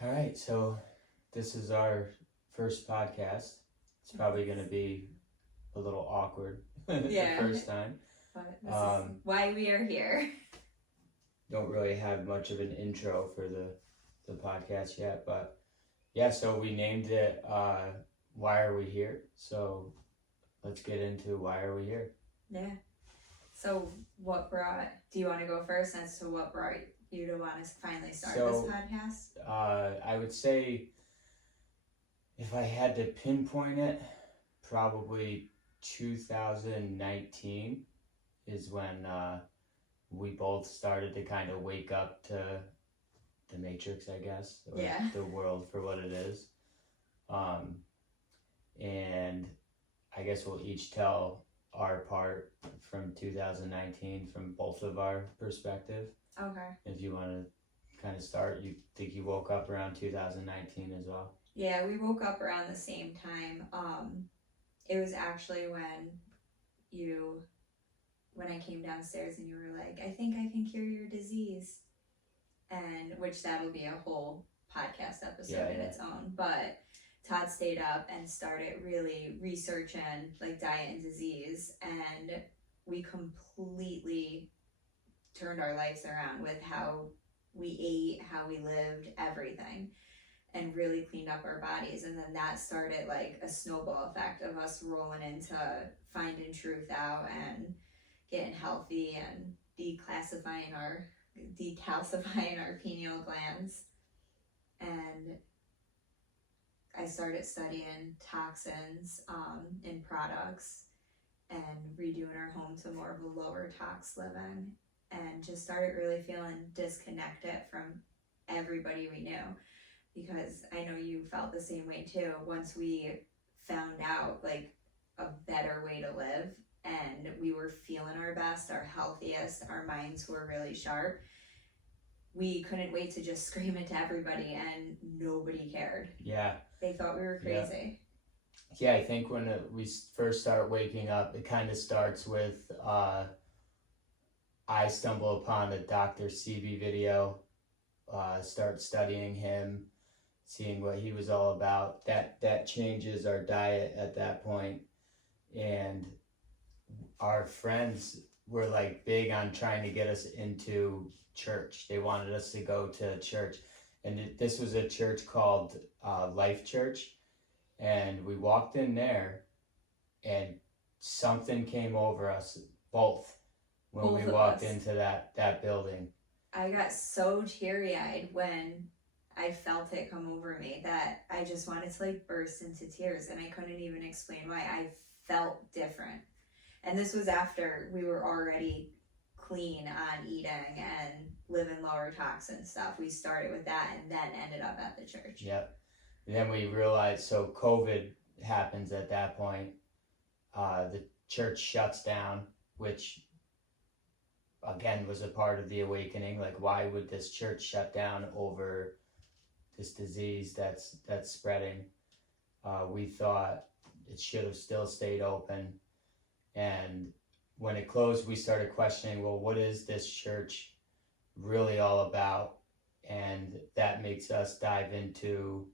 All right, so this is our first podcast. It's probably going to be a little awkward the first time. But this is why we are here. Don't really have much of an intro for the podcast yet, but yeah, so we named it Why Are We Here? So let's get into why are we here? Yeah. So do you want to go first as to what brought you to want to finally start this podcast? I would say if I had to pinpoint it, probably 2019 is when we both started to kind of wake up to the Matrix, I guess, or the world for what it is. And I guess we'll each tell our part from 2019 from both of our perspective. Okay. If you want to kind of start, you think you woke up around 2019 as well? Yeah, we woke up around the same time. It was actually when I came downstairs and you were like, I think I can cure your disease. And which that'll be a whole podcast episode in its own. But Todd stayed up and started really researching like diet and disease, and we completely turned our lives around with how we ate, how we lived, everything, and really cleaned up our bodies. And then that started like a snowball effect of us rolling into finding truth out and getting healthy and decalcifying our pineal glands. And I started studying toxins in products and redoing our home to more of a lower tox living, and just started really feeling disconnected from everybody we knew, because I know you felt the same way too. Once we found out like a better way to live and we were feeling our best, our healthiest, our minds were really sharp, we couldn't wait to just scream it to everybody, and nobody cared. Yeah. They thought we were crazy. Yeah, I think when we first start waking up, it kind of starts with I stumble upon a Dr. CB video, start studying him, seeing what he was all about. That changes our diet at that point. And our friends were like big on trying to get us into church. They wanted us to go to church. And this was a church called Life Church. And we walked in there and something came over us both when we walked into that building. I got so teary-eyed when I felt it come over me that I just wanted to like burst into tears, and I couldn't even explain why. I felt different. And this was after we were already clean on eating and living lower toxin stuff. We started with that and then ended up at the church. Yep. And then we realized, so COVID happens at that point. The church shuts down, which again was a part of the awakening. Like, why would this church shut down over this disease that's spreading? We thought it should have still stayed open. And when it closed, we started questioning, well, what is this church really all about? And that makes us dive into,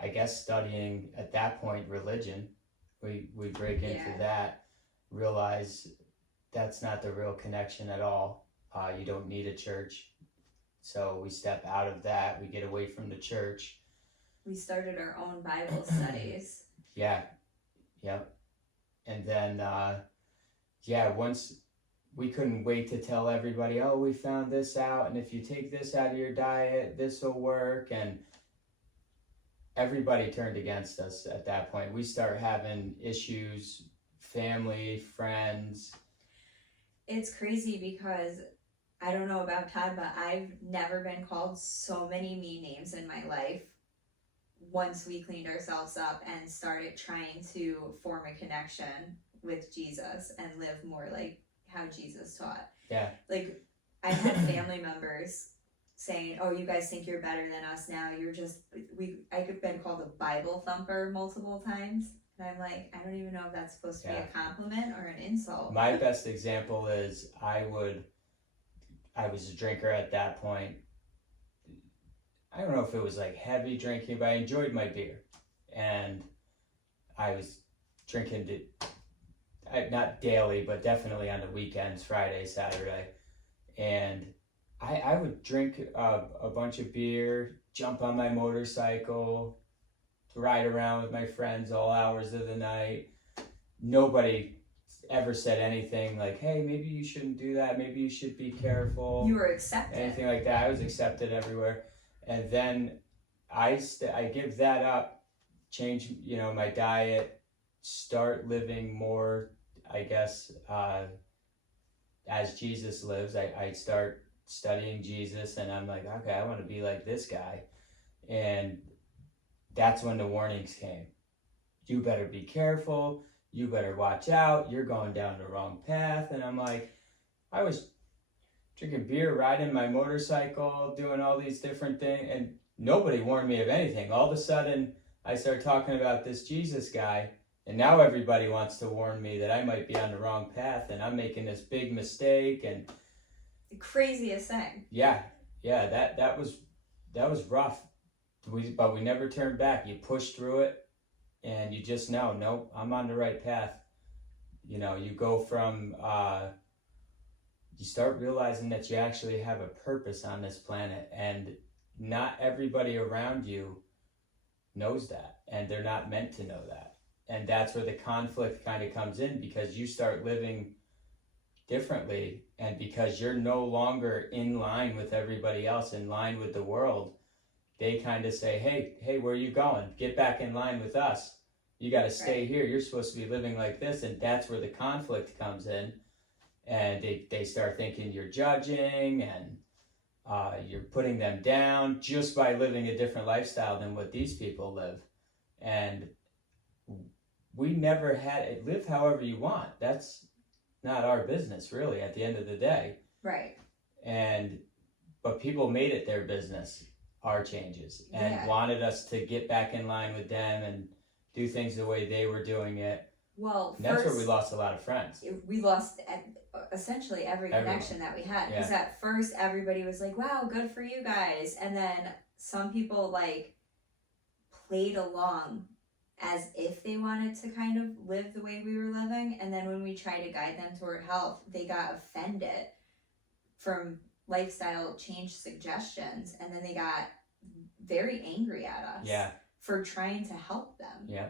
I guess, studying at that point religion. We break into that, realize that's not the real connection at all. You don't need a church. So we step out of that. We get away from the church. We started our own Bible studies. Yeah. And then, once we couldn't wait to tell everybody, oh, we found this out, and if you take this out of your diet, this will work. And everybody turned against us at that point. We start having issues, family, friends. It's crazy because I don't know about Todd, but I've never been called so many mean names in my life once we cleaned ourselves up and started trying to form a connection with Jesus and live more like how Jesus taught. Yeah. Like, I had family members saying, oh, you guys think you're better than us now. I've been called a Bible thumper multiple times. And I'm like, I don't even know if that's supposed to be a compliment or an insult. My best example is I was a drinker at that point. I don't know if it was like heavy drinking, but I enjoyed my beer. And I was drinking not daily, but definitely on the weekends, Friday, Saturday. And I would drink a bunch of beer, jump on my motorcycle, ride around with my friends all hours of the night. Nobody ever said anything like, hey, maybe you shouldn't do that. Maybe you should be careful. You were accepted. Anything like that. I was accepted everywhere. And then I give that up, change, my diet, start living more, I guess, as Jesus lives. I start studying Jesus, and I'm like, okay, I want to be like this guy. And that's when the warnings came. You better be careful. You better watch out. You're going down the wrong path. And I'm like, I was drinking beer, riding my motorcycle, doing all these different things, and nobody warned me of anything. All of a sudden, I start talking about this Jesus guy, and now everybody wants to warn me that I might be on the wrong path, and I'm making this big mistake. And the craziest thing. Yeah, that was rough. But we never turned back. You push through it, and you just know, nope, I'm on the right path. You go from, you start realizing that you actually have a purpose on this planet, and not everybody around you knows that, and they're not meant to know that. And that's where the conflict kind of comes in, because you start living differently, and because you're no longer in line with everybody else, in line with the world, they kind of say, hey, where are you going? Get back in line with us. You got to stay here. You're supposed to be living like this. And that's where the conflict comes in. And they start thinking you're judging, and you're putting them down just by living a different lifestyle than what these people live. And we never had it. Live however you want. That's not our business, really, at the end of the day. Right. But people made it their business, our changes, and wanted us to get back in line with them and do things the way they were doing it. Well, and that's where we lost a lot of friends. We lost essentially every connection that we had. Because at first everybody was like, wow, good for you guys. And then some people played along as if they wanted to kind of live the way we were living. And then when we tried to guide them toward health, they got offended from lifestyle change suggestions. And then they got very angry at us for trying to help them. Yeah.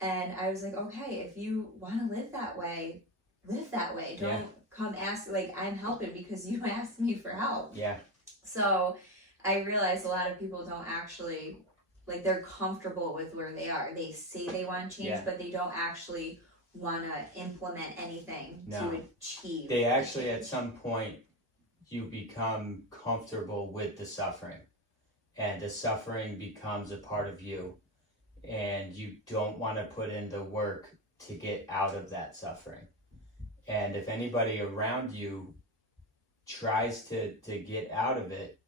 And I was like, okay, if you want to live that way, live that way. Don't come ask, I'm helping because you asked me for help. Yeah. So I realized a lot of people don't actually, they're comfortable with where they are. They say they want to change, but they don't actually want to implement anything to achieve. They actually, at some point, you become comfortable with the suffering. And the suffering becomes a part of you. And you don't want to put in the work to get out of that suffering. And if anybody around you tries to get out of it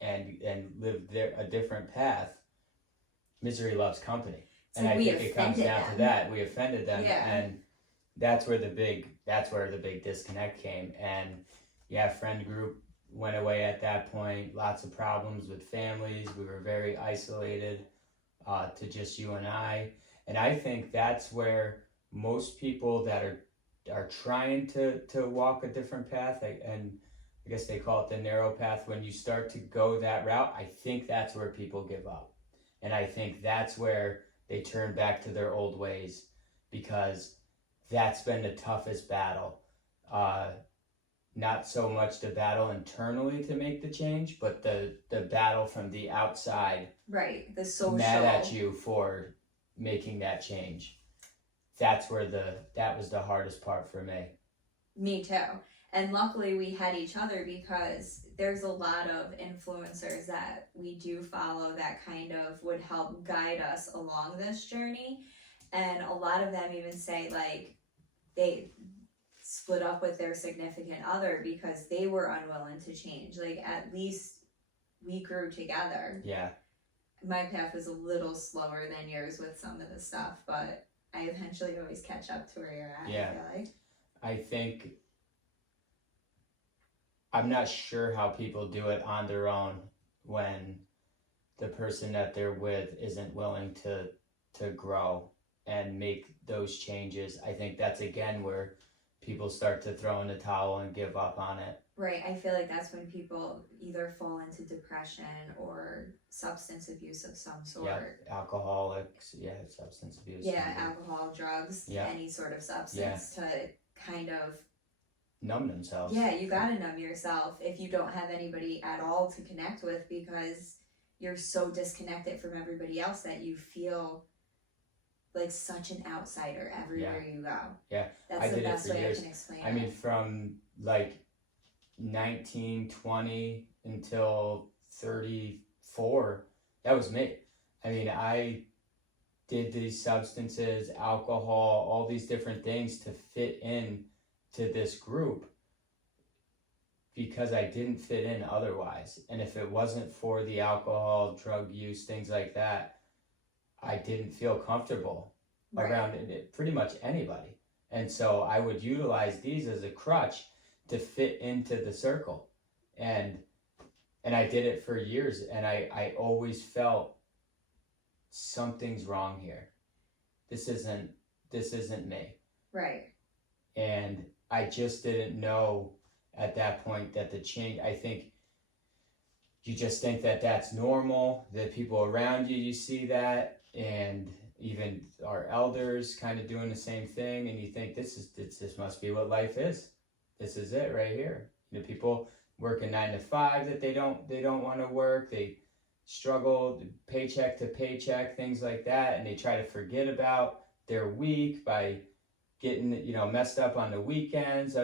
and live a different path, misery loves company. So and I think it comes down to that. We offended them. And that's where the big disconnect came. And friend group went away at that point. Lots of problems with families. We were very isolated. To just you and I. And I think that's where most people that are trying to walk a different path, and I guess they call it the narrow path, when you start to go that route, I think that's where people give up. And I think that's where they turn back to their old ways, because that's been the toughest battle. Not so much the battle internally to make the change, but the battle from the outside. Right, the social. Mad at you for making that change. That was the hardest part for me. Me too. And luckily we had each other, because there's a lot of influencers that we do follow that kind of would help guide us along this journey. And a lot of them even say they split up with their significant other because they were unwilling to change. At least we grew together. Yeah. My path was a little slower than yours with some of the stuff, but I eventually always catch up to where you're at. Yeah. I feel like. I think, I'm not sure how people do it on their own when the person that they're with isn't willing to grow and make those changes, I think that's again where people start to throw in the towel and give up on it. Right. I feel like that's when people either fall into depression or substance abuse of some sort. Yeah, alcoholics, substance abuse. Yeah, alcohol, drugs, any sort of substance to kind of numb themselves. Yeah, you gotta numb yourself if you don't have anybody at all to connect with, because you're so disconnected from everybody else that you feel like such an outsider everywhere you go. Yeah, that's the best way I can explain it. I mean, from like 19, 20 until 34, that was me. I mean, I did these substances, alcohol, all these different things to fit in to this group because I didn't fit in otherwise. And if it wasn't for the alcohol, drug use, things like that, I didn't feel comfortable around pretty much anybody. And so I would utilize these as a crutch to fit into the circle. And I did it for years, and I always felt something's wrong here. This isn't me. Right. And I just didn't know at that point that the change, I think you just think that that's normal, that people around you see that, and even our elders kind of doing the same thing, and you think this must be what life is. This is it right here. You know, people working 9 to 5 that they don't want to work. They struggle paycheck to paycheck, things like that, and they try to forget about their week by getting messed up on the weekends,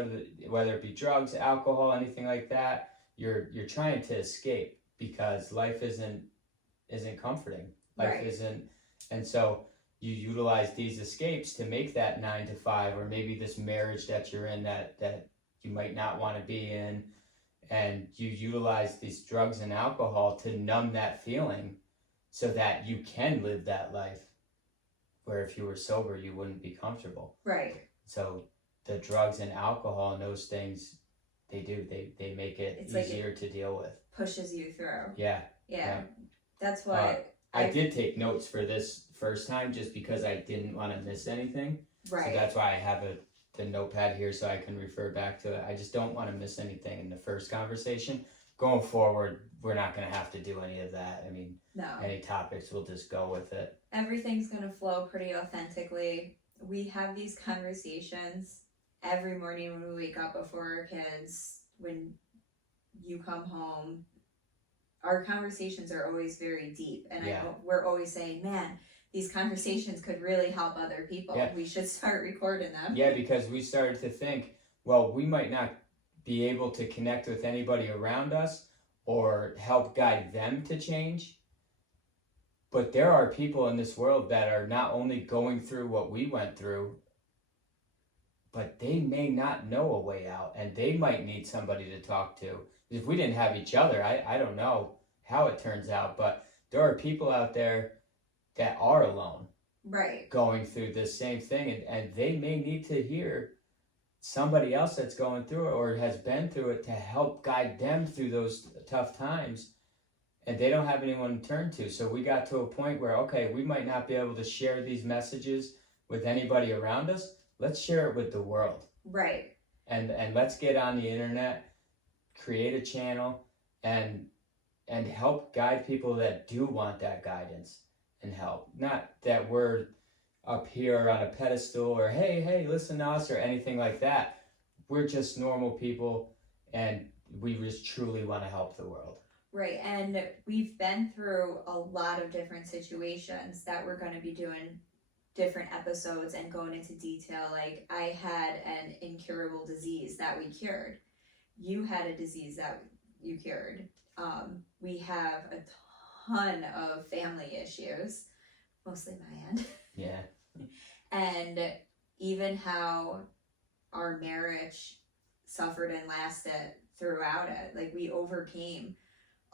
whether it be drugs, alcohol, anything like that. You're trying to escape because life isn't comforting. Life isn't, and so you utilize these escapes to make that 9 to 5, or maybe this marriage that you're in that you might not want to be in, and you utilize these drugs and alcohol to numb that feeling so that you can live that life where if you were sober you wouldn't be comfortable. Right. So the drugs and alcohol and those things, they make it easier to deal with. Pushes you through. Yeah. That's why I did take notes for this first time just because I didn't want to miss anything. Right. So that's why I have the notepad here so I can refer back to it. I just don't want to miss anything in the first conversation. Going forward, we're not going to have to do any of that. I mean, any topics, we'll just go with it. Everything's going to flow pretty authentically. We have these conversations every morning when we wake up before our kids, when you come home. Our conversations are always very deep, and we're always saying, man, these conversations could really help other people. Yeah. We should start recording them. Yeah, because we started to think, well, we might not be able to connect with anybody around us or help guide them to change. But there are people in this world that are not only going through what we went through, but they may not know a way out, and they might need somebody to talk to. If we didn't have each other, I don't know how it turns out, but there are people out there that are alone, going through this same thing, and they may need to hear somebody else that's going through it or has been through it to help guide them through those tough times, and they don't have anyone to turn to. So we got to a point where, okay, we might not be able to share these messages with anybody around us. Let's share it with the world. Right. And let's get on the internet, create a channel, and help guide people that do want that guidance and help. Not that we're up here on a pedestal or hey, listen to us or anything like that. We're just normal people, and we just truly want to help the world. Right, and we've been through a lot of different situations that we're going to be doing different episodes and going into detail. Like, I had an incurable disease that we cured. You had a disease that you cured. We have a ton of family issues, mostly my end. Yeah. And even how our marriage suffered and lasted throughout it. Like, we overcame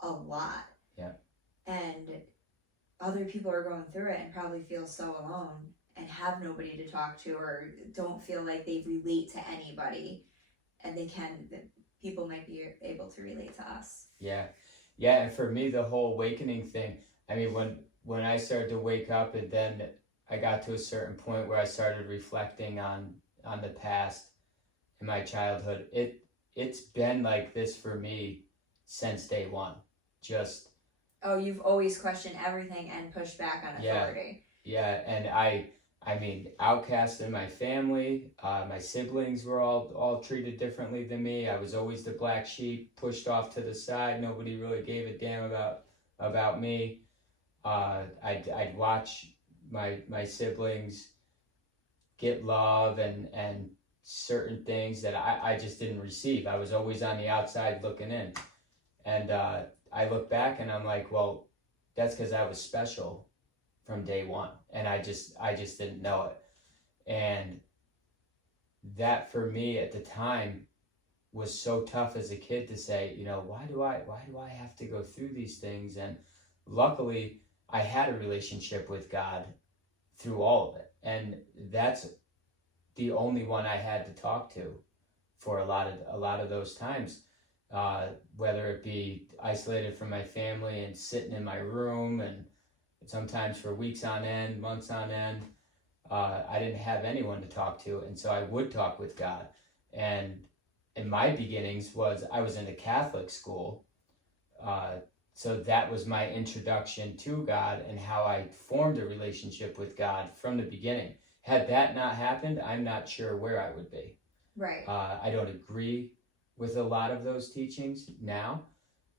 a lot. Yeah. And other people are going through it and probably feel so alone and have nobody to talk to, or don't feel like they relate to anybody, and people might be able to relate to us. Yeah. Yeah, and for me, the whole awakening thing, I mean, when I started to wake up, and then I got to a certain point where I started reflecting on the past in my childhood, it's been like this for me since day one. Just Oh, you've always questioned everything and pushed back on authority. Yeah, and I mean, outcast in my family. My siblings were all treated differently than me. I was always the black sheep, pushed off to the side. Nobody really gave a damn about me. I'd watch my siblings get love and certain things that I just didn't receive. I was always on the outside looking in, and I look back and I'm like, well, that's because I was special from day one, and I just didn't know it. And that for me at the time was so tough as a kid to say, why do I have to go through these things? And luckily I had a relationship with God through all of it, and that's the only one I had to talk to for a lot of those times, whether it be isolated from my family and sitting in my room, and sometimes for weeks on end, months on end. I didn't have anyone to talk to, and so I would talk with God. And in my beginnings I was in a Catholic school, so that was my introduction to God and how I formed a relationship with God from the beginning. Had that not happened, I'm not sure where I would be. Right. I don't agree with a lot of those teachings now,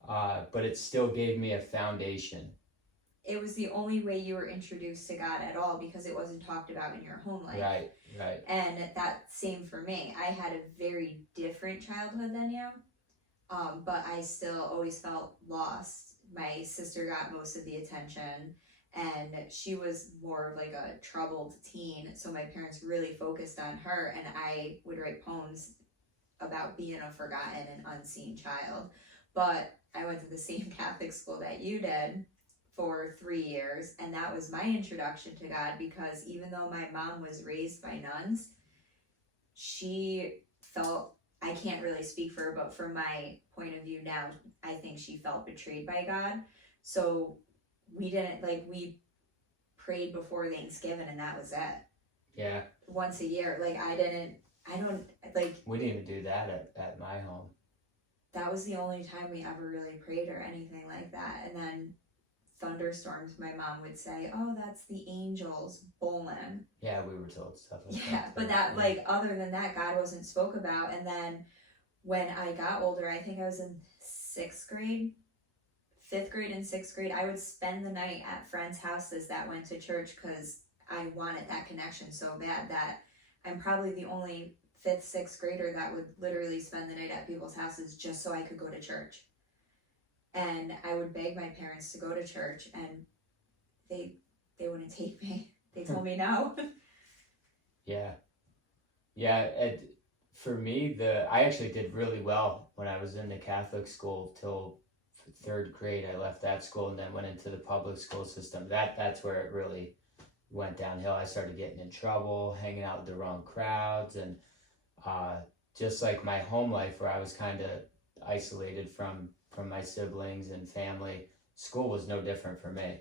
but it still gave me a foundation. It was the only way you were introduced to God at all, because it wasn't talked about in your home life. Right. And that same for me. I had a very different childhood than you, but I still always felt lost. My sister got most of the attention, and she was more of like a troubled teen, so my parents really focused on her, and I would write poems about being a forgotten and unseen child. But I went to the same Catholic school that you did for 3 years, and that was my introduction to God, because even though my mom was raised by nuns, she felt, I can't really speak for her, but from my point of view now, I think she felt betrayed by God. So we we prayed before Thanksgiving, and that was it. Yeah. Once a year. We didn't even do that at my home. That was the only time we ever really prayed or anything like that. And then thunderstorms, my mom would say, oh, that's the angels bowling. Yeah, we were told stuff like that. Yeah, but that, other than that, God wasn't spoke about. And then when I got older, I think I was in 5th grade and 6th grade, I would spend the night at friends' houses that went to church, because I wanted that connection so bad that I'm probably the only 5th, 6th grader that would literally spend the night at people's houses just so I could go to church. And I would beg my parents to go to church, and they wouldn't take me. They told me no. Yeah. For me, I actually did really well when I was in the Catholic school till 3rd grade. I left that school and then went into the public school system. That's where it really went downhill. I started getting in trouble, hanging out with the wrong crowds, and just like my home life, where I was kind of isolated from my siblings and family, school was no different for me.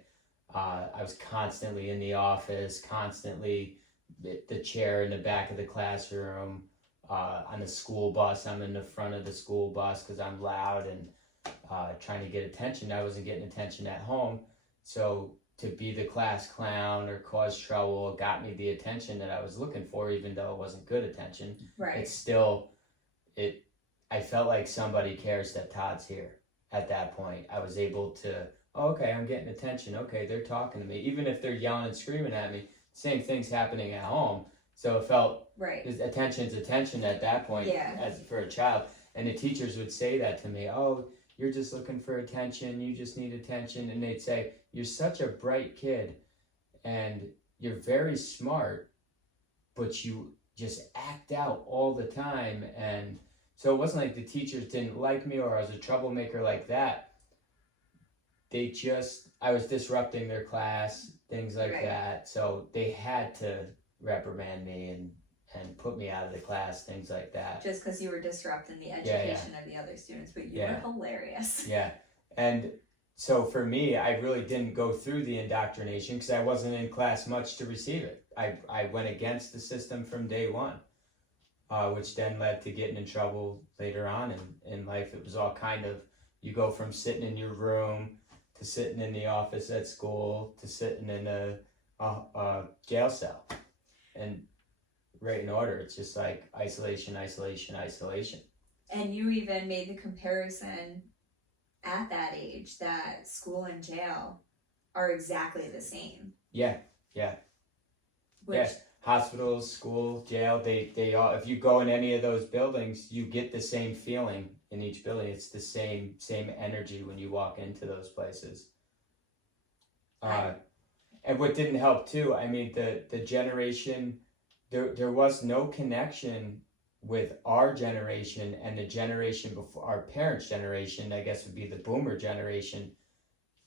I was constantly in the office, constantly the chair in the back of the classroom, on the school bus. I'm in the front of the school bus because I'm loud and trying to get attention. I wasn't getting attention at home, so to be the class clown or cause trouble got me the attention that I was looking for, even though it wasn't good attention. Right. It's still, I felt like somebody cares that Todd's here. At that point, I was able to, okay, I'm getting attention. Okay, they're talking to me. Even if they're yelling and screaming at me, same thing's happening at home. So it felt, right, attention's attention at that point, as for a child. And the teachers would say that to me, oh, you're just looking for attention, you just need attention. And they'd say, you're such a bright kid and you're very smart, but you just act out all the time. And so it wasn't like the teachers didn't like me or I was a troublemaker like that. I was disrupting their class, things like that. So they had to reprimand me and put me out of the class, things like that. Just because you were disrupting the education of the other students, but you were hilarious. Yeah. And so for me, I really didn't go through the indoctrination because I wasn't in class much to receive it. I went against the system from day one, which then led to getting in trouble later on in life. It was all kind of, you go from sitting in your room to sitting in the office at school to sitting in a jail cell. And right in order, it's just like isolation, isolation, isolation. And you even made the comparison at that age that school and jail are exactly the same. Yeah. Which, yes, hospitals, school, jail, they all, if you go in any of those buildings, you get the same feeling in each building. It's the same energy when you walk into those places. And what didn't help too, I mean, the generation, there was no connection with our generation and the generation before, our parents' generation, I guess would be the boomer generation.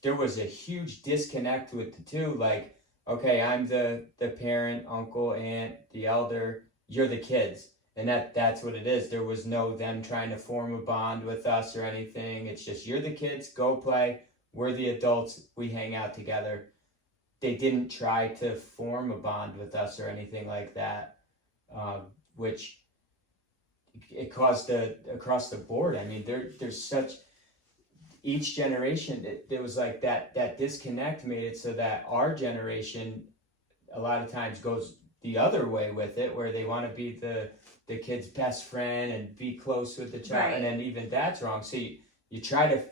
There was a huge disconnect with the two. Like, okay, I'm the parent, uncle, aunt, the elder, you're the kids. And that's what it is. There was no them trying to form a bond with us or anything. It's just, you're the kids, go play. We're the adults, we hang out together. They didn't try to form a bond with us or anything like that, which it caused across the board. I mean, there's such, each generation, there was like that disconnect made it so that our generation a lot of times goes the other way with it, where they want to be the kid's best friend and be close with the child, right. And then even that's wrong. So you try to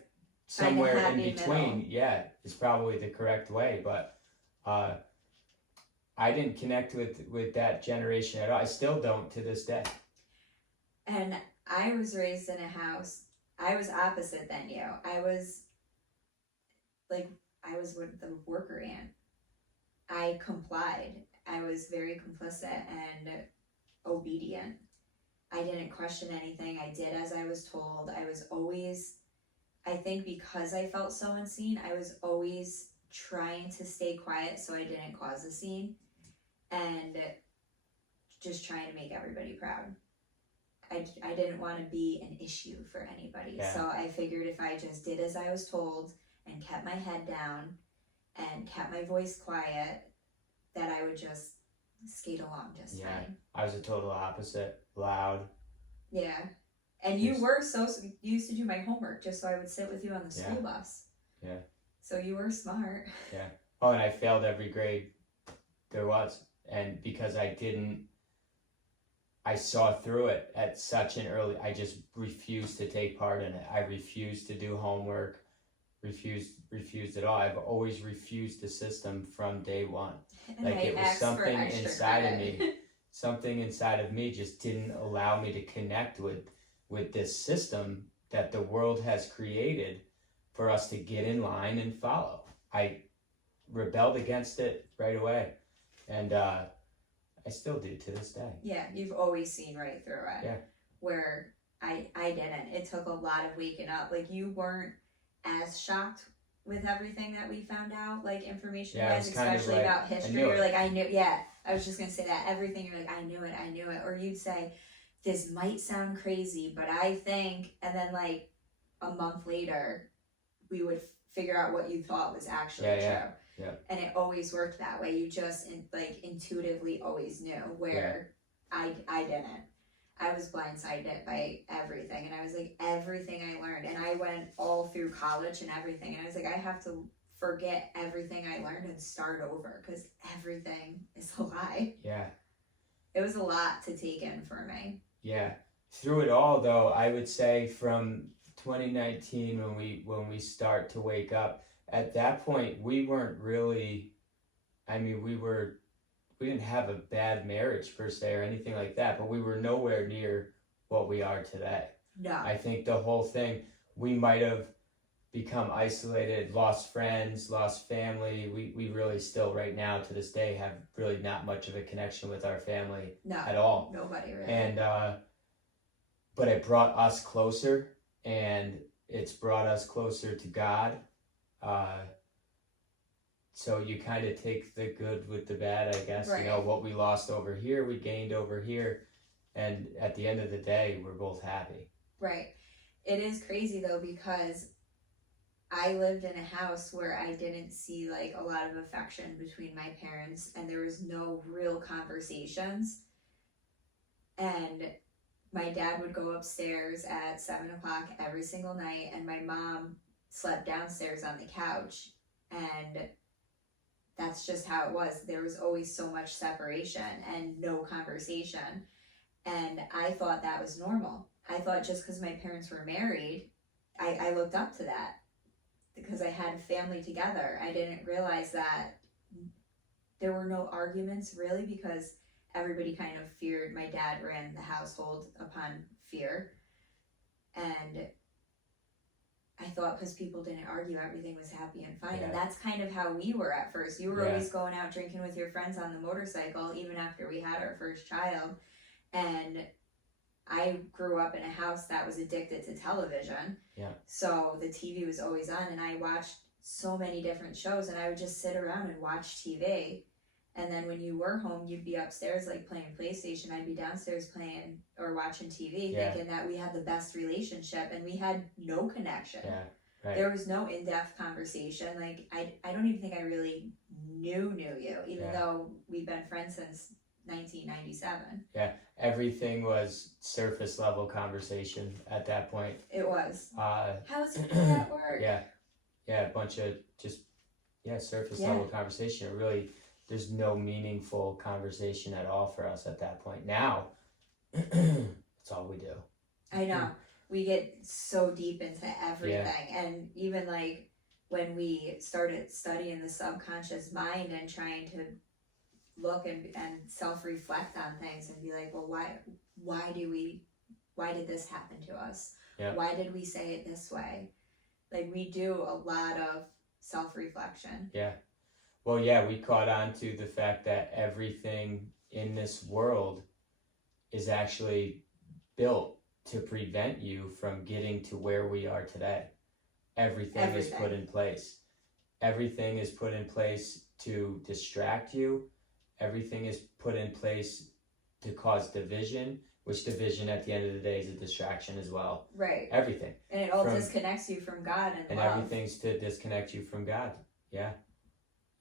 somewhere in between, middle. Yeah, is probably the correct way. But I didn't connect with that generation at all. I still don't to this day. And I was raised in a house, I was opposite than you. I was with the worker ant. I complied. I was very complicit and obedient. I didn't question anything. I did as I was told. I was always, I think because I felt so unseen, I was always trying to stay quiet so I didn't cause a scene and just trying to make everybody proud. I didn't want to be an issue for anybody. Yeah. So I figured if I just did as I was told and kept my head down and kept my voice quiet, that I would just skate along just fine. I was a total opposite. Loud. Yeah. And you used to do my homework just so I would sit with you on the school bus. Yeah. So you were smart. Yeah. Oh, and I failed every grade there was. And because I saw through it at such an early, I just refused to take part in it. I refused to do homework, refused at all. I've always refused the system from day one. And like it was something inside of me. Something inside of me just didn't allow me to connect with this system that the world has created for us to get in line and follow. I rebelled against it right away. And I still do to this day. Yeah, you've always seen right through it. Yeah. Where I didn't. It took a lot of waking up. Like, you weren't as shocked with everything that we found out, like information-wise, especially about history. You're like, I knew. Yeah, I was just gonna say that. Everything, you're like, I knew it. Or you'd say, this might sound crazy, but I think, and then like a month later, we would figure out what you thought was actually true. Yeah. And it always worked that way. You just intuitively always knew, where I didn't. I was blindsided by everything, and I was like, everything I learned, and I went all through college and everything, and I was like, I have to forget everything I learned and start over, because everything is a lie. Yeah. It was a lot to take in for me. Yeah. Through it all, though, I would say from 2019 when we start to wake up, at that point, we weren't really, I mean, we didn't have a bad marriage per se or anything like that, but we were nowhere near what we are today. No. I think the whole thing, we might have become isolated, lost friends, lost family. We really still right now to this day have really not much of a connection with our family at all. Nobody really. And, but it brought us closer, and it's brought us closer to God. So you kind of take the good with the bad, I guess. Right. You know, what we lost over here, we gained over here. And at the end of the day, we're both happy. Right. It is crazy, though, because I lived in a house where I didn't see like a lot of affection between my parents, and there was no real conversations. And my dad would go upstairs at 7 o'clock every single night, and my mom slept downstairs on the couch. And that's just how it was. There was always so much separation and no conversation. And I thought that was normal. I thought just because my parents were married, I looked up to that because I had a family together. I didn't realize that there were no arguments really, because everybody kind of feared. My dad ran the household upon fear. And I thought because people didn't argue, everything was happy and fine. Yeah. And that's kind of how we were at first. You were Yeah. always going out drinking with your friends on the motorcycle, even after we had our first child. And I grew up in a house that was addicted to television. Yeah. So the TV was always on, and I watched so many different shows, and I would just sit around and watch TV. And then when you were home, you'd be upstairs like playing PlayStation. I'd be downstairs playing or watching TV, Yeah. thinking that we had the best relationship, and we had no connection. Yeah. Right. There was no in-depth conversation. Like I don't even think I really knew you, even Yeah. though we've been friends since 1997. Everything was surface level conversation at that point. It was. Uh, How's it at work? yeah, a bunch of just surface Yeah. level conversation. It really, there's no meaningful conversation at all for us at that point. Now, that's all we do. I know. We get so deep into everything. And even like when we started studying the subconscious mind and trying to look and self-reflect on things and be like, well, why did this happen to us? Yeah. Why did we say it this way? Like, we do a lot of self-reflection. Yeah. Well, yeah, we caught on to the fact that everything in this world is actually built to prevent you from getting to where we are today. Everything is put in place. Everything is put in place to distract you. Everything is put in place to cause division, which division at the end of the day is a distraction as well. Right. Everything. And it all disconnects you from God and love. Everything's to disconnect you from God. Yeah.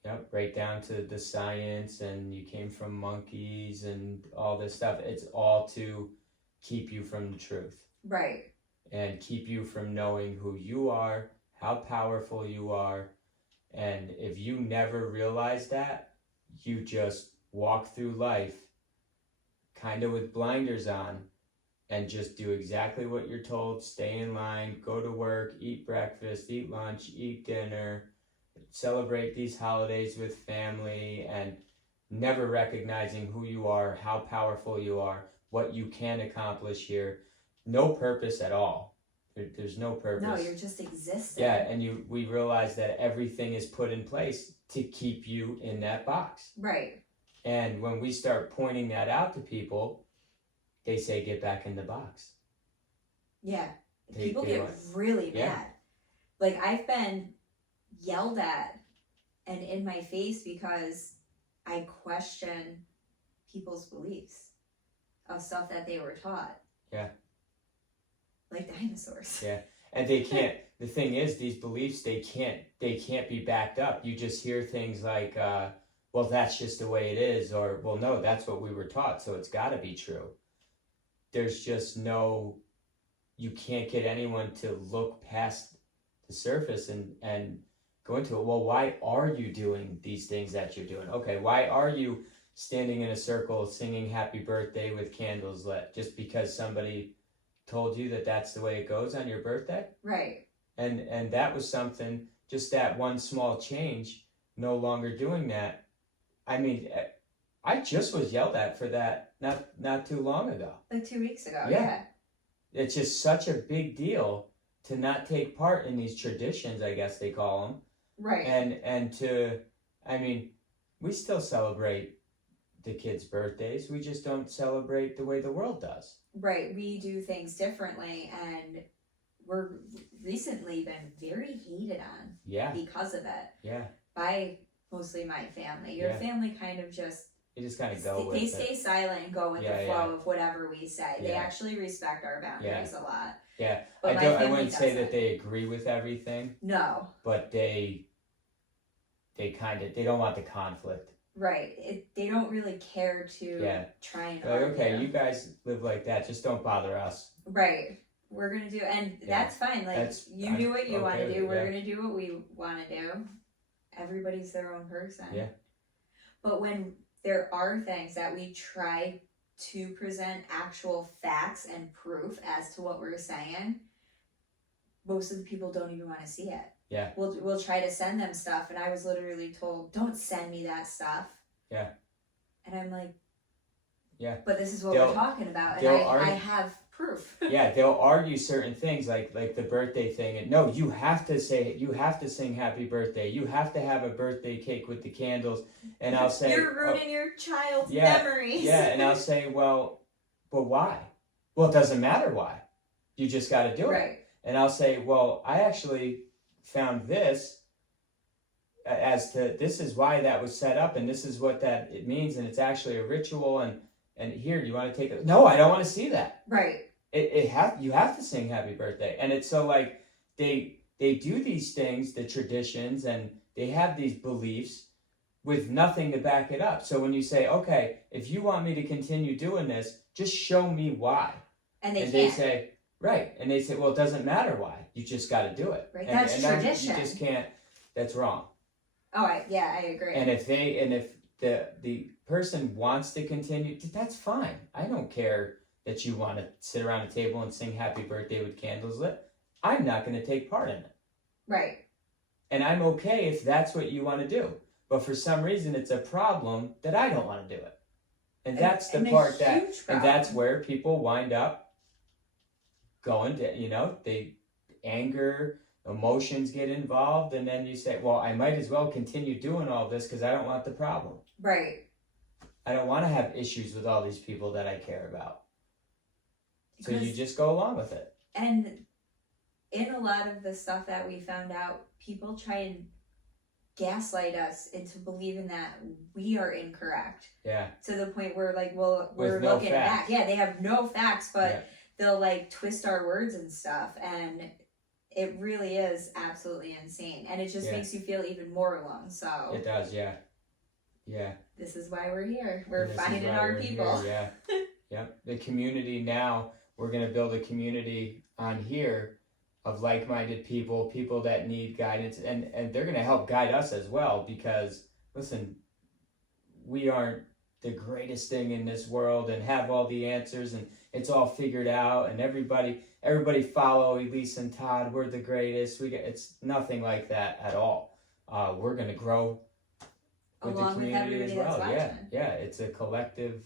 Yep. Right down to the science, and you came from monkeys and all this stuff. It's all to keep you from the truth. Right. And keep you from knowing who you are, how powerful you are. And if you never realize that, you just walk through life kind of with blinders on and just do exactly what you're told. Stay in line, go to work, eat breakfast, eat lunch, eat dinner, celebrate these holidays with family, and never recognizing who you are, how powerful you are, what you can accomplish here. No purpose at all. There's no purpose. No, you're just existing. Yeah, and we realize that everything is put in place to keep you in that box. Right. And when we start pointing that out to people, they say, get back in the box. Yeah. People get really mad. Like, I've been yelled at and in my face because I question people's beliefs of stuff that they were taught. Yeah. Like dinosaurs. Yeah. And they can't, the thing is, these beliefs, they can't be backed up. You just hear things like, well, that's just the way it is, or, well, no, that's what we were taught, so it's got to be true. There's just no, you can't get anyone to look past the surface and go into it. Well, why are you doing these things that you're doing? Okay, why are you standing in a circle singing happy birthday with candles lit? Just because somebody told you that that's the way it goes on your birthday? Right. And that was something, just that one small change, no longer doing that. I mean, I just was yelled at for that not too long ago. Like 2 weeks ago. Yeah. Yeah. It's just such a big deal to not take part in these traditions, I guess they call them. Right. And to, I mean, we still celebrate the kids' birthdays. We just don't celebrate the way the world does. Right. We do things differently, and we're recently been very hated on. Yeah. Because of it. Yeah. By mostly my family. Your family kind of just... They just kind of go with it. They stay silent and go with the flow of whatever we say. They actually respect our boundaries a lot. Yeah, But I wouldn't say that they agree with everything. No. But they don't want the conflict. Right. They don't really care to try and argue. Okay, you guys live like that. Just don't bother us. Right. We're going to do, and that's fine. Like, you do what you want to do. We're going to do what we want to do. Everybody's their own person. Yeah. But when there are things that we try to present actual facts and proof as to what we're saying, most of the people don't even want to see it. Yeah. We'll try to send them stuff, and I was literally told, don't send me that stuff. Yeah. And I'm like, yeah. But this is what we're talking about, and I have proof. Yeah, they'll argue certain things like the birthday thing. And no, you have to sing happy birthday. You have to have a birthday cake with the candles. And I'll say, you're ruining your child's memories. Yeah, and I'll say, well, but why? Well, it doesn't matter why. You just got to do it. And I'll say, well, I actually found this as to this is why that was set up, and this is what that it means, and it's actually a ritual, and here, you want to take it? No, I don't want to see that. Right. You have to sing happy birthday. And it's so like they do these things, the traditions, and they have these beliefs with nothing to back it up. So when you say, okay, if you want me to continue doing this, just show me why. And they say, right. And they say, well, it doesn't matter why. You just got to do it. Right. That's tradition. You just can't. That's wrong. Oh, I agree. And if the person wants to continue, that's fine. I don't care that you want to sit around a table and sing happy birthday with candles lit. I'm not going to take part in it. Right. And I'm okay if that's what you want to do. But for some reason, it's a problem that I don't want to do it. And that's the part that, and that's where people wind up going to, anger, emotions get involved. And then you say, well, I might as well continue doing all this because I don't want the problem. Right. I don't want to have issues with all these people that I care about. So you just go along with it. And in a lot of the stuff that we found out, people try and gaslight us into believing that we are incorrect. Yeah. To the point where, like, well, we're looking back. Yeah, they have no facts, but they'll, like, twist our words and stuff. And it really is absolutely insane. And it just makes you feel even more alone. So it does, yeah. Yeah. This is why we're here. We're finding our people. Here. Yeah. Yep. The community now, we're going to build a community on here of like-minded people that need guidance, and they're going to help guide us as well, because listen, we aren't the greatest thing in this world and have all the answers and it's all figured out and everybody follow Elyse and Todd, we're the greatest. It's nothing like that at all. We're going to grow with the community as well. Yeah, it's a collective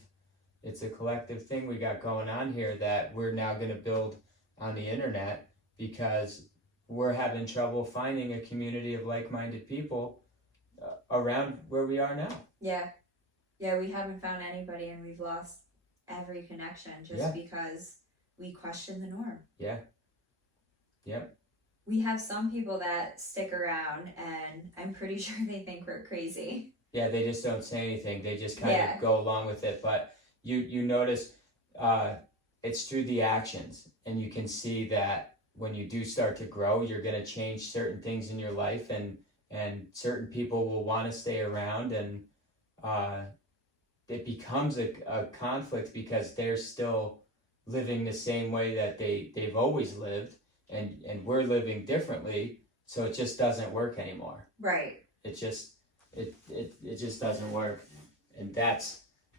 thing we got going on here that we're now going to build on the internet, because we're having trouble finding a community of like-minded people around where we are now. Yeah, we haven't found anybody, and we've lost every connection just because we question the norm. Yeah. Yep. We have some people that stick around, and I'm pretty sure they think we're crazy. Yeah, they just don't say anything. They just kind of go along with it. But you notice it's through the actions, and you can see that when you do start to grow, you're going to change certain things in your life, and certain people will want to stay around, and it becomes a conflict because they're still living the same way that they've always lived, and we're living differently, so it just doesn't work anymore. Right. It just doesn't work. And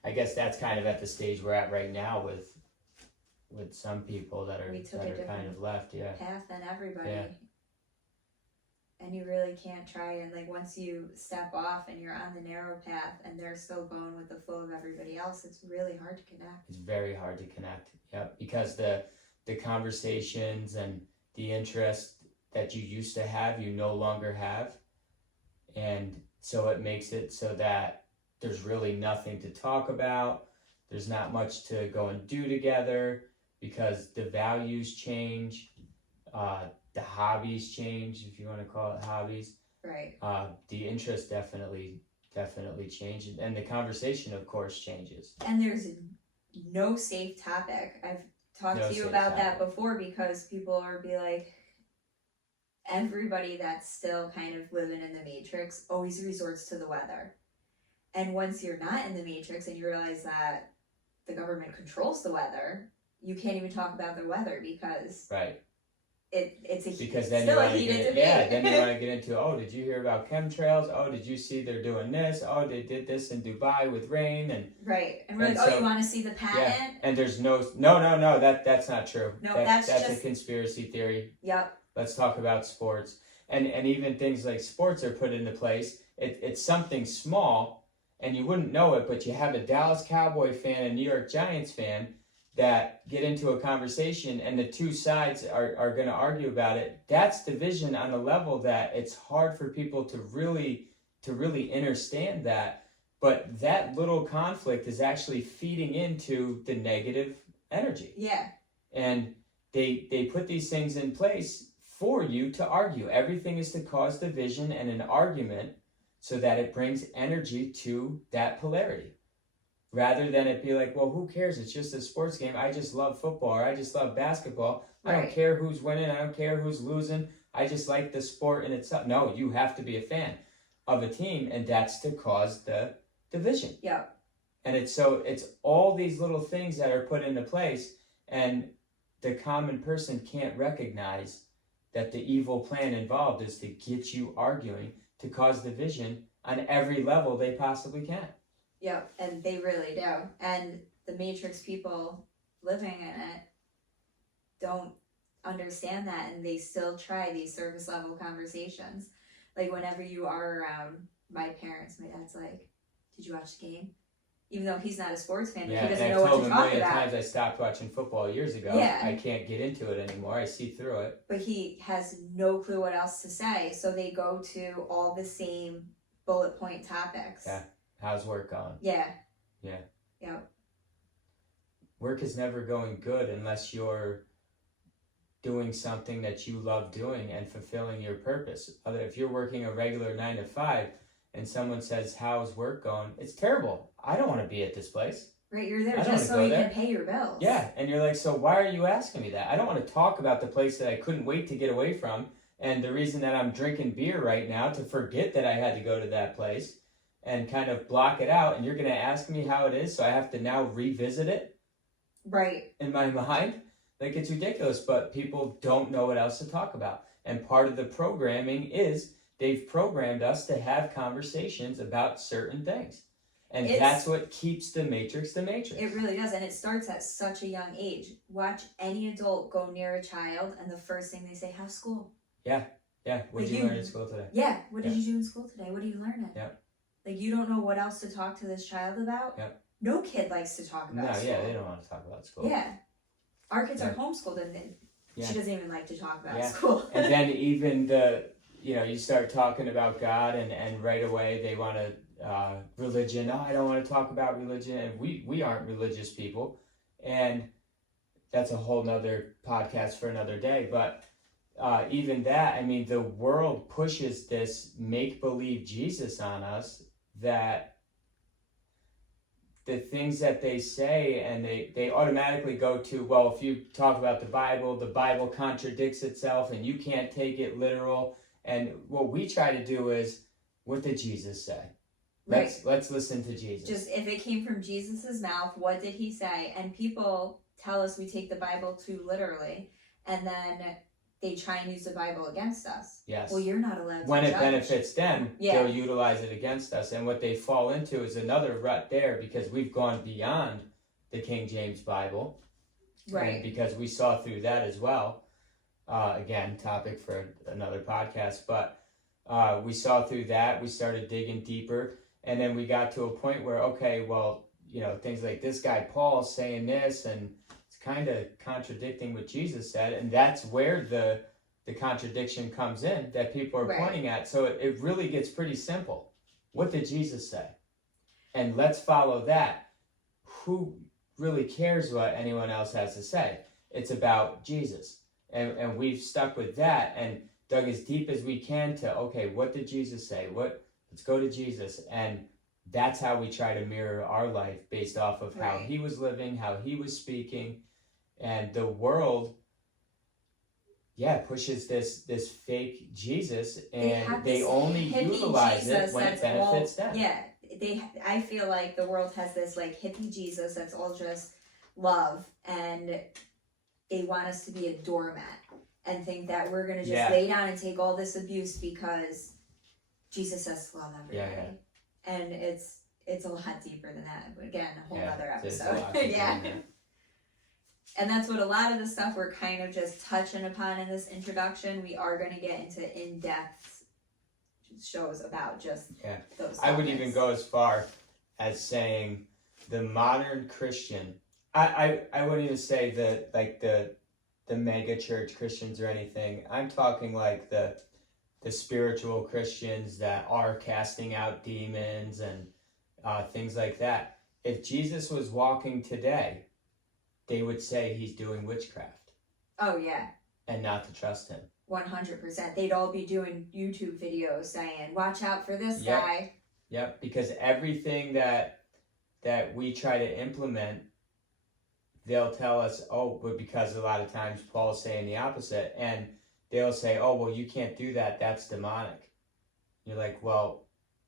I guess that's kind of at the stage we're at right now with some people that are kind of left. Path than everybody. Yeah. And you really can't try and, like, once you step off and you're on the narrow path and they're still going with the flow of everybody else, it's really hard to connect. It's very hard to connect. Yep. Because the conversations and the interest that you used to have, you no longer have. And so it makes it so that there's really nothing to talk about. There's not much to go and do together because the values change. The hobbies change, if you want to call it hobbies. Right. The interest definitely changes, and the conversation, of course, changes. And there's no safe topic. I've talked No to you safe about that sidewalk. before, because people are be like, everybody that's still kind of living in the matrix always resorts to the weather. And once you're not in the matrix and you realize that the government controls the weather, you can't even talk about the weather because Right. it's Because then still you a want to heated get debate. yeah, then you want to get into, oh, did you hear about chemtrails? Oh, did you see they're doing this? Oh, they did this in Dubai with rain and Right. And we're and like, oh, so- you want to see the patent? yeah. And there's no, that's not true. No, that's that's a just- conspiracy theory. Yep. Let's talk about sports. And even things like sports are put into place. It's something small, and you wouldn't know it, but you have a Dallas Cowboy fan and New York Giants fan that get into a conversation, and the two sides are going to argue about it. That's division on a level that it's hard for people to really understand that. But that little conflict is actually feeding into the negative energy. Yeah. And they put these things in place for you to argue. Everything is to cause division and an argument so that it brings energy to that polarity. Rather than it be like, well, who cares? It's just a sports game. I just love football, or I just love basketball. I don't care who's winning. I don't care who's losing. I just like the sport in itself. No, you have to be a fan of a team, and that's to cause the division. Yeah. And it's all these little things that are put into place, and the common person can't recognize that the evil plan involved is to get you arguing, to cause division on every level they possibly can. Yeah, and they really do. And the Matrix people living in it don't understand that, and they still try these surface level conversations. Like whenever you are around my parents, my dad's like, "Did you watch the game?" Even though he's not a sports fan, Yeah, he doesn't and know I've what told to him a talk million about. times I stopped watching football years ago. Yeah. I can't get into it anymore. I see through it. But he has no clue what else to say, so they go to all the same bullet point topics. Yeah. How's work going? Yeah. Yeah. Yeah. Work is never going good unless you're doing something that you love doing and fulfilling your purpose. If you're working a regular 9 to 5 and someone says, how's work going? It's terrible. I don't want to be at this place. Right, you're there I don't just so wanna you go can there. pay your bills. Yeah, and you're like, so why are you asking me that? I don't want to talk about the place that I couldn't wait to get away from, and the reason that I'm drinking beer right now to forget that I had to go to that place and kind of block it out, and you're going to ask me how it is, so I have to now revisit it Right. in my mind? Like, it's ridiculous, but people don't know what else to talk about. And part of the programming is they've programmed us to have conversations about certain things. And that's what keeps the Matrix the Matrix. It really does, and it starts at such a young age. Watch any adult go near a child, and the first thing they say, "How's school?" Yeah. What did you learn in school today? Yeah. What did you do in school today? What are you learning? Yeah. Like, you don't know what else to talk to this child about? Yeah. No kid likes to talk about school. Yeah, they don't want to talk about school. Yeah. Our kids Yeah. are homeschooled, and Yeah. she doesn't even like to talk about Yeah. school. And then even you start talking about God, and right away they want to religion. No, I don't want to talk about religion, and we aren't religious people, and that's a whole nother podcast for another day. But even that, I mean, the world pushes this make-believe Jesus on us, that the things that they say, and they automatically go to, well, if you talk about the Bible contradicts itself and you can't take it literal. And what we try to do is, what did Jesus say? Let's listen to Jesus. Just if it came from Jesus's mouth, what did he say? And people tell us we take the Bible too literally, and then they try and use the Bible against us. Yes. Well, you're not allowed to when it judge. benefits them, they'll utilize it against us. And what they fall into is another rut there, because we've gone beyond the King James Bible. Right. And because we saw through that as well. Again, topic for another podcast. But we saw through that. We started digging deeper. And then we got to a point where, okay, well, things like this guy Paul saying this, and it's kind of contradicting what Jesus said. And that's where the contradiction comes in that people are pointing at. So it really gets pretty simple. What did Jesus say? And let's follow that. Who really cares what anyone else has to say? It's about Jesus. And we've stuck with that and dug as deep as we can to, okay, what did Jesus say? Let's go to Jesus. And that's how we try to mirror our life based off of how he was living, how he was speaking. And the world, pushes this fake Jesus, and they only utilize it when it benefits them. Yeah, I feel like the world has this like hippie Jesus that's all just love, and they want us to be a doormat and think that we're gonna just lay down and take all this abuse because Jesus says to love everybody. And it's a lot deeper than that. But again, a whole other episode. And that's what a lot of the stuff we're kind of just touching upon in this introduction. We are going to get into in-depth shows about just those topics. I would even go as far as saying the modern Christian. I wouldn't even say the mega church Christians or anything. I'm talking like the spiritual Christians that are casting out demons and things like that. If Jesus was walking today, they would say he's doing witchcraft. Oh, yeah. And not to trust him. 100%. They'd all be doing YouTube videos saying, watch out for this guy. Yep, because everything that we try to implement, they'll tell us, but because a lot of times Paul's saying the opposite, and they'll say, well, you can't do that, that's demonic. You're like, well,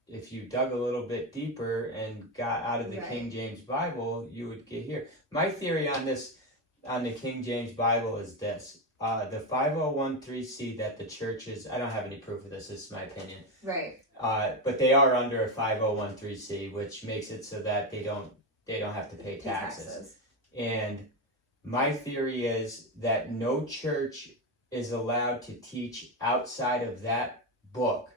if you dug a little bit deeper and got out of the King James Bible, you would get here. My theory on the King James Bible is this. The 5013C that the churches, I don't have any proof of this is my opinion. Right. But they are under a 5013C, which makes it so that they don't have to pay taxes. And my theory is that no church is allowed to teach outside of that book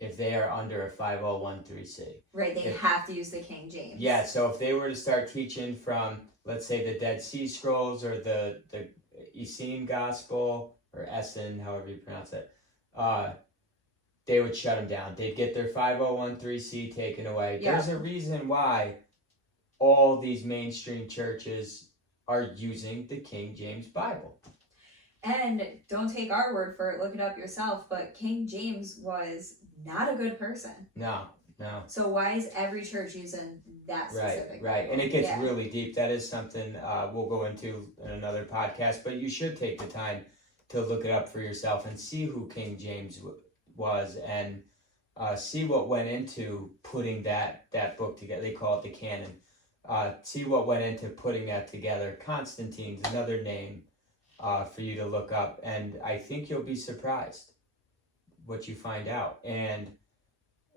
if they are under a 5013C. Right, they have to use the King James. Yeah, so if they were to start teaching from, let's say, the Dead Sea Scrolls or the Essene Gospel, or Essen, however you pronounce it, they would shut them down. They'd get their 5013C taken away. Yeah. There's a reason why all these mainstream churches are using the King James Bible. And don't take our word for it, look it up yourself, but King James was not a good person. No. So why is every church using that specific Right. Bible? And it gets really deep. That is something we'll go into in another podcast, but you should take the time to look it up for yourself and see who King James was, and see what went into putting that book together. They call it the canon. See what went into putting that together. Constantine's another name for you to look up, and I think you'll be surprised what you find out. And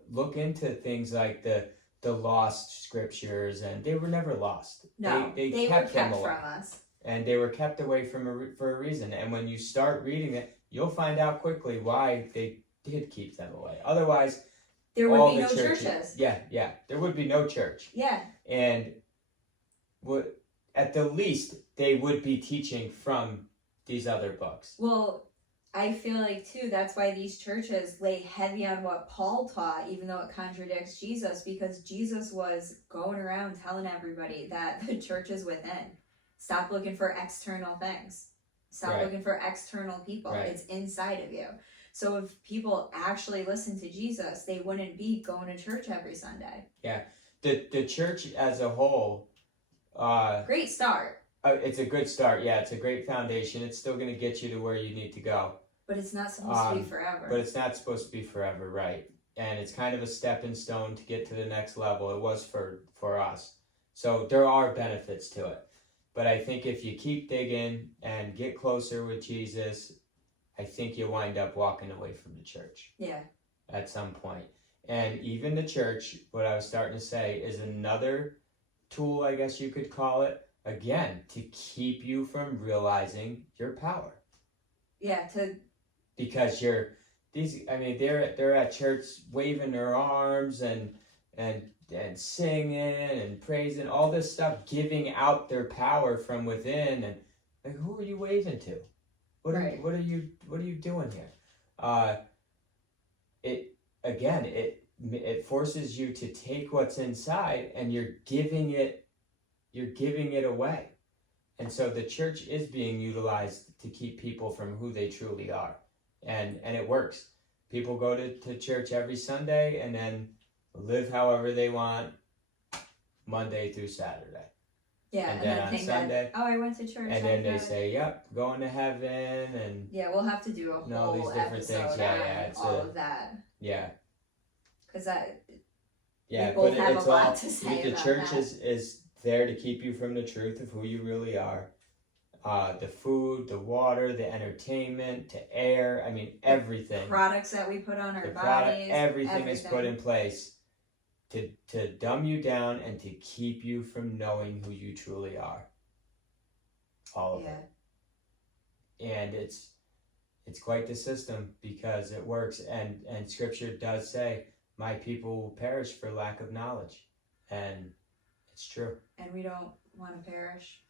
look into things like the lost scriptures, and they were never lost. No, they kept were them kept away. from us. And they were kept away for a reason. And when you start reading it, you'll find out quickly why they did keep them away. Otherwise, there would be no churches. Yeah, there would be no church. Yeah. And at the least, they would be teaching from these other books. Well, I feel like, too, that's why these churches lay heavy on what Paul taught, even though it contradicts Jesus, because Jesus was going around telling everybody that the church is within. Stop looking for external things. Stop looking for external people. Right. It's inside of you. So if people actually listen to Jesus, they wouldn't be going to church every Sunday. Yeah. The church as a whole... great start. It's a good start, yeah. It's a great foundation. It's still going to get you to where you need to go. But it's not supposed to be forever. But it's not supposed to be forever, right. And it's kind of a stepping stone to get to the next level. It was for us. So there are benefits to it. But I think if you keep digging and get closer with Jesus, I think you'll wind up walking away from the church. Yeah. At some point. And even the church, what I was starting to say, is another tool, I guess you could call it, again, to keep you from realizing your power. Yeah, because they're at church waving their arms and singing and praising, all this stuff, giving out their power from within, and like, who are you waving to? What are you doing here? It forces you to take what's inside, and you're giving it away. And so the church is being utilized to keep people from who they truly are. And it works. People go to church every Sunday and then live however they want Monday through Saturday. Yeah, and and then then on think Sunday, that, oh, I went to church. and then they say, "Yep, going to heaven," and yeah, we'll have to do a all these whole different things. episode Yeah, on all of that. Yeah. Because Yeah, we both but have it's a lot all to say the about church that. is there to keep you from the truth of who you really are. The food, the water, the entertainment, the air. I mean, everything. Products that we put on our bodies. Everything is put in place to dumb you down and to keep you from knowing who you truly are. All of it. And it's quite the system because it works, and Scripture does say, "My people will perish for lack of knowledge," and it's true. And we don't want to perish.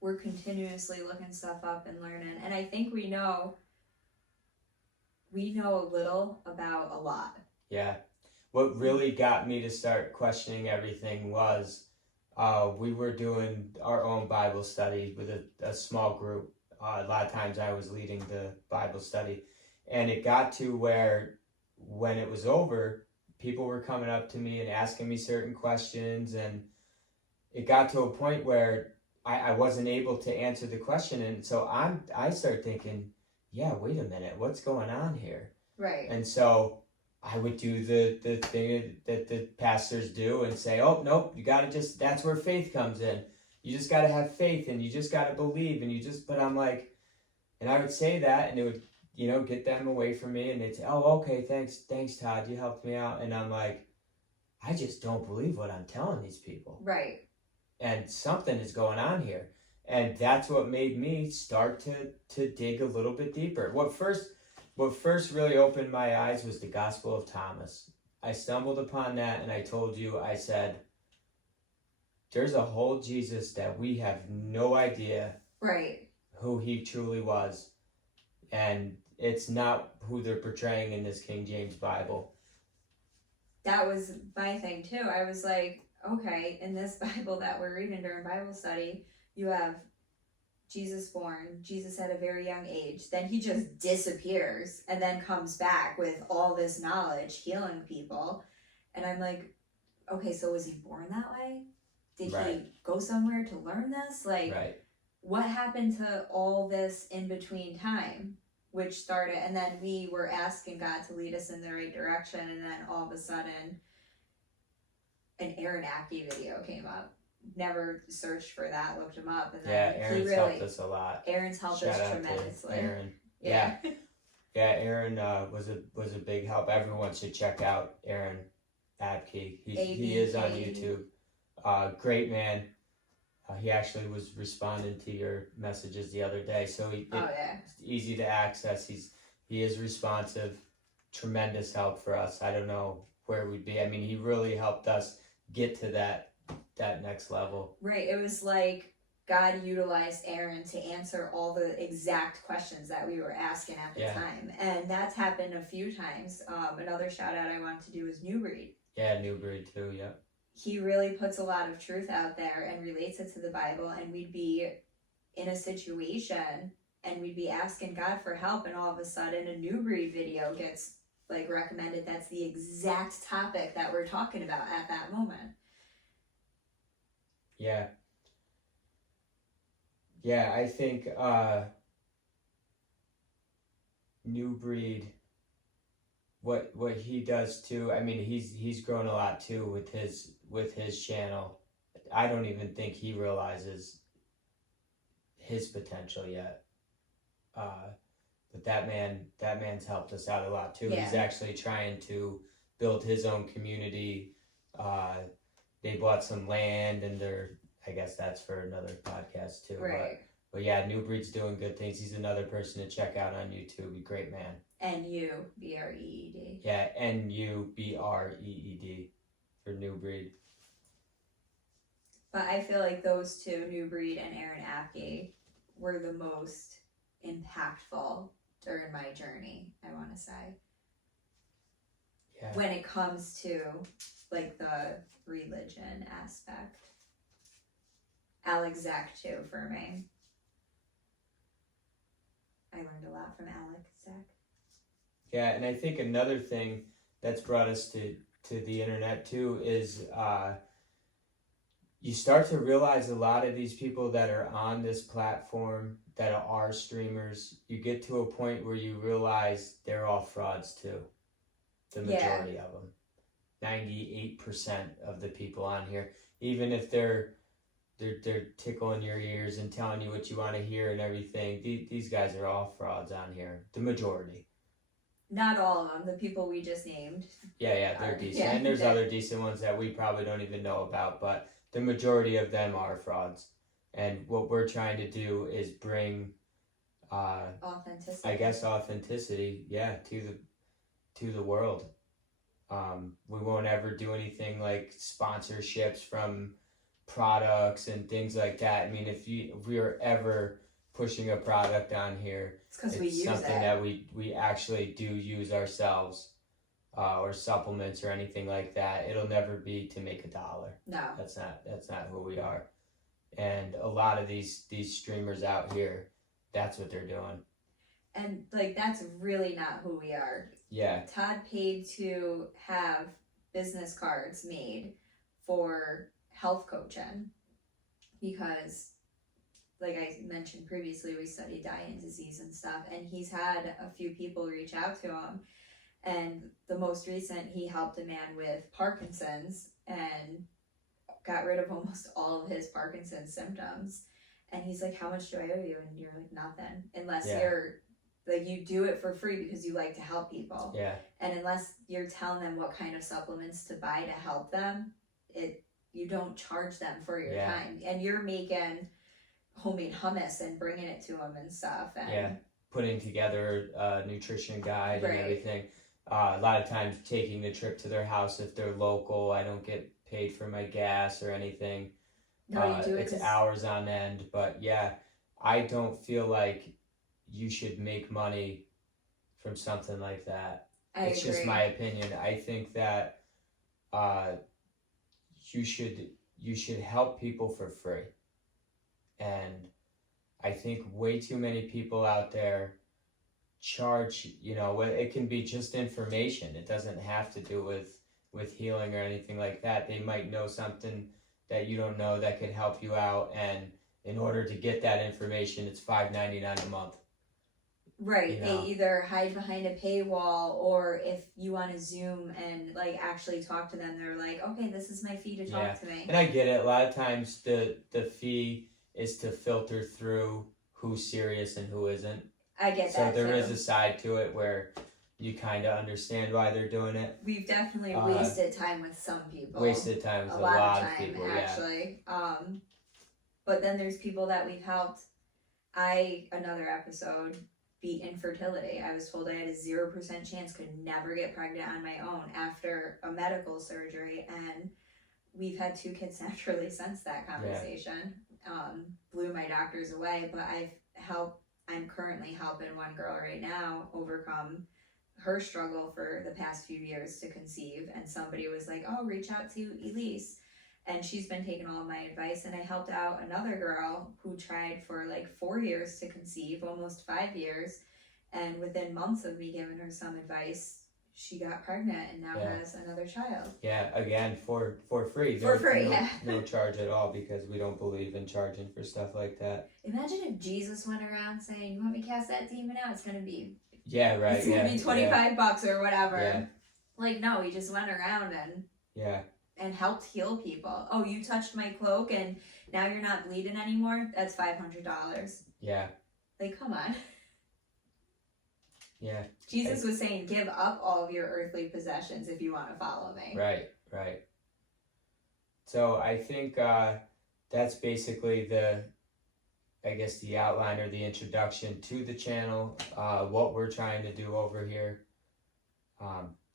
We're continuously looking stuff up and learning, and I think we know a little about a lot. Yeah. What really got me to start questioning everything was we were doing our own Bible study with a small group. A lot of times I was leading the Bible study, and it got to where when it was over, people were coming up to me and asking me certain questions, and it got to a point where I wasn't able to answer the question, and so I started thinking, yeah, wait a minute, what's going on here? Right. And so I would do the thing that the pastors do and say, oh, nope, you got to that's where faith comes in. You just got to have faith, and you just got to believe, but I'm like, and I would say that, and it would, get them away from me, and they'd say, oh, okay, thanks, Todd, you helped me out. And I'm like, I just don't believe what I'm telling these people. Right. And something is going on here. And that's what made me start to dig a little bit deeper. What first really opened my eyes was the Gospel of Thomas. I stumbled upon that, and I told you, I said, there's a whole Jesus that we have no idea who he truly was. And it's not who they're portraying in this King James Bible. That was my thing too. I was like, okay, in this Bible that we're reading during Bible study, you have Jesus born, Jesus at a very young age, then he just disappears and then comes back with all this knowledge, healing people. And I'm like, okay, so was he born that way? Did he go somewhere to learn this? What happened to all this in between time? Which started, and then we were asking God to lead us in the right direction, and then all of a sudden an Aaron Ackey video came up. Never searched for that, looked him up, and then Aaron's helped us a lot. Aaron's helped us tremendously. Aaron. Yeah. Aaron was a big help. Everyone should check out Aaron Ackey. He is on YouTube. Great man. He actually was responding to your messages the other day, so it's easy to access. He is responsive. Tremendous help for us. I don't know where we'd be. I mean, he really helped us get to that next level. Right. It was like God utilized Aaron to answer all the exact questions that we were asking at the time, and that's happened a few times. Another shout out I want to do is New Breed. Yeah, New Breed too. Yeah. He really puts a lot of truth out there and relates it to the Bible, and we'd be in a situation and we'd be asking God for help, and all of a sudden a New Breed video gets recommended that's the exact topic that we're talking about at that moment. Yeah. Yeah, I think New Breed, what he does too, I mean, he's grown a lot too with his channel. I don't even think he realizes his potential yet. But that man's helped us out a lot too. Yeah. He's actually trying to build his own community. They bought some land, and I guess that's for another podcast too. Right. But yeah, New Breed's doing good things. He's another person to check out on YouTube. A great man. N-U-B-R-E-E-D. Yeah, N-U-B-R-E-E-D for New Breed. But I feel like those two, New Breed and Aaron Ackey, were the most impactful during my journey, I want to say. Yeah. When it comes to the religion aspect. Alex Zach too for me. I learned a lot from Alex Zach. Yeah, and I think another thing that's brought us to the internet too is you start to realize a lot of these people that are on this platform that are streamers, you get to a point where you realize they're all frauds too. The majority of them. 98% of the people on here, even if they're tickling your ears and telling you what you want to hear and everything, these guys are all frauds on here. The majority. Not all of them. The people we just named. Yeah, they're decent. And there's other decent ones that we probably don't even know about, but the majority of them are frauds. And what we're trying to do is bring authenticity. I guess authenticity, to the world. We won't ever do anything like sponsorships from products and things like that. I mean, if we are ever pushing a product on here, it's because we use something that we actually do use ourselves, or supplements or anything like that. It'll never be to make $1. No, that's not who we are. And a lot of these streamers out here, that's what they're doing. And like, that's really not who we are. Yeah. Todd paid to have business cards made for health coaching because, like I mentioned previously, we studied dying disease and stuff, and he's had a few people reach out to him. And the most recent, he helped a man with Parkinson's and got rid of almost all of his Parkinson's symptoms. And he's like, how much do I owe you? And you're like, nothing. Unless you're like, you do it for free because you like to help people. Yeah. And unless you're telling them what kind of supplements to buy to help them, you don't charge them for your time. And you're making homemade hummus and bringing it to them and stuff. And putting together a nutrition guide and everything. A lot of times taking the trip to their house if they're local. I don't get paid for my gas or anything. No, you do it. It's hours on end. But I don't feel like you should make money from something like that. It's agree. Just my opinion. I think that you should help people for free. And I think way too many people out there charge, it can be just information. It doesn't have to do with healing or anything like that. They might know something that you don't know that could help you out, and in order to get that information, it's $5.99 a month. Right. They either hide behind a paywall, or if you want to Zoom and like actually talk to them, they're like, okay, this is my fee to talk to me. And I get it. A lot of times the fee is to filter through who's serious and who isn't. I get that. So there is a side to it where you kind of understand why they're doing it. We've definitely wasted time with some people. Wasted time with a lot of people, actually. But then there's people that we've helped. Another episode, beat infertility. I was told I had a 0% chance, could never get pregnant on my own after a medical surgery, and we've had 2 kids naturally since that conversation. Blew my doctors away, but I'm currently helping one girl right now overcome her struggle for the past few years to conceive, and somebody was like, oh, reach out to Elyse, and she's been taking all of my advice. And I helped out another girl who tried for like 4 years to conceive, almost 5 years, and within months of me giving her some advice, she got pregnant and now has another child. Again, for free. No charge at all, because we don't believe in charging for stuff like that. Imagine if Jesus went around saying, you want me to cast that demon out? It's going to be... It's going to be $25 or whatever. Yeah. Like, no, he just went around and helped heal people. Oh, you touched my cloak and now you're not bleeding anymore? That's $500. Yeah. Like, come on. Yeah. Jesus was saying, give up all of your earthly possessions if you want to follow me. Right. So I think that's basically the outline or the introduction to the channel, what we're trying to do over here.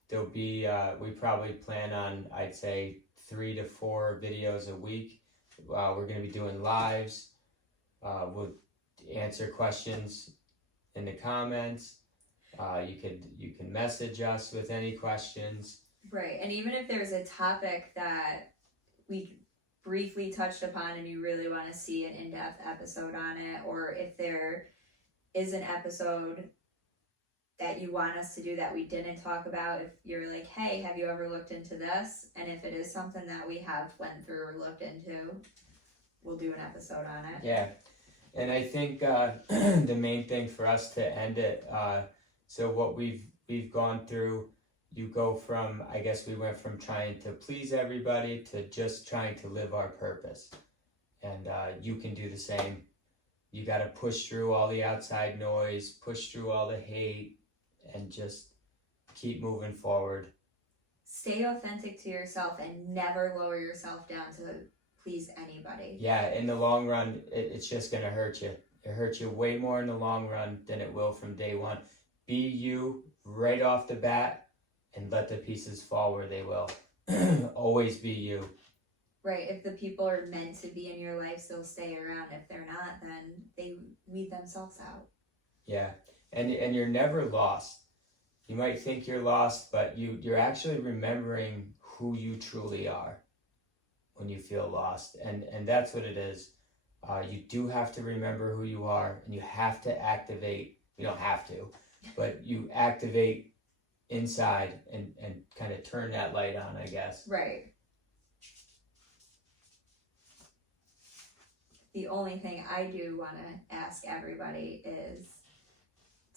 There'll be, we probably plan on, I'd say, 3 to 4 videos a week. We're going to be doing lives. We'll answer questions in the comments. You can message us with any questions. Right, and even if there's a topic that we briefly touched upon and you really want to see an in-depth episode on it, or if there is an episode that you want us to do that we didn't talk about, if you're like, hey, have you ever looked into this? And if it is something that we have went through or looked into, we'll do an episode on it. Yeah. And I think the main thing for us to end it, so what we've gone through, you go from, I guess we went from trying to please everybody to just trying to live our purpose. And you can do the same. You got to push through all the outside noise, push through all the hate, and just keep moving forward. Stay authentic to yourself and never lower yourself down to please anybody. Yeah, in the long run, it's just going to hurt you. It hurts you way more in the long run than it will from day one. Be you right off the bat and let the pieces fall where they will. Always be you. Right, if the people are meant to be in your life, they'll stay around. If they're not, then they weed themselves out. Yeah, and you're never lost. You might think you're lost, but you're actually remembering who you truly are when you feel lost. And that's what it is. You do have to remember who you are, and you have to activate. You don't have to, but you activate inside and kind of turn that light on, I guess. Right. The only thing I do want to ask everybody is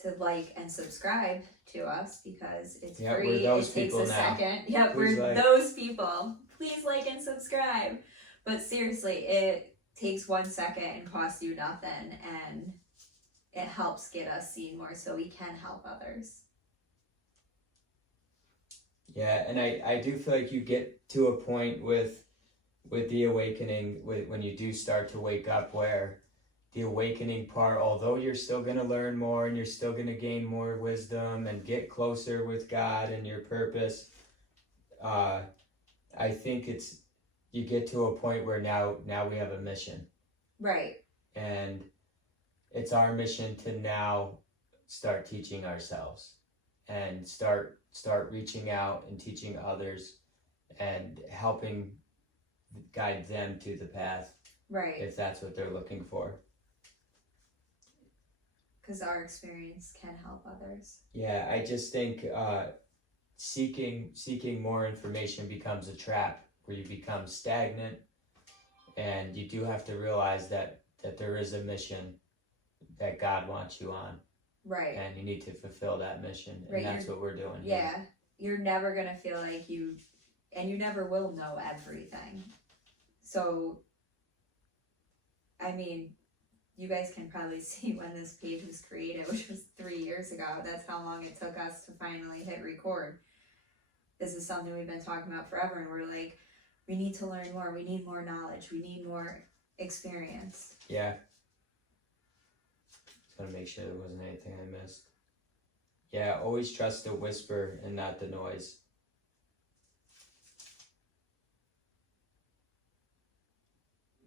to like and subscribe to us, because it's free. It takes a second. Yep, we're those people. Please like and subscribe. But seriously, it takes 1 second and costs you nothing, and it helps get us seen more so we can help others. Yeah, and I do feel like you get to a point with the awakening, when you do start to wake up, where the awakening part, although you're still going to learn more and you're still going to gain more wisdom and get closer with God and your purpose, I think you get to a point where now we have a mission. Right. And it's our mission to now start teaching ourselves and start reaching out and teaching others and helping guide them to the path. Right. If that's what they're looking for. Because our experience can help others. Yeah, I just think seeking more information becomes a trap where you become stagnant, and you do have to realize that there is a mission that God wants you on. Right. And you need to fulfill that mission. Right. And that's what we're doing here. Yeah. You're never going to feel like you never will know everything. So, I mean, you guys can probably see when this page was created, which was 3 years ago. That's how long it took us to finally hit record. This is something we've been talking about forever, and we're like, we need to learn more. We need more knowledge. We need more experience. Yeah. Just want to make sure there wasn't anything I missed. Yeah, always trust the whisper and not the noise.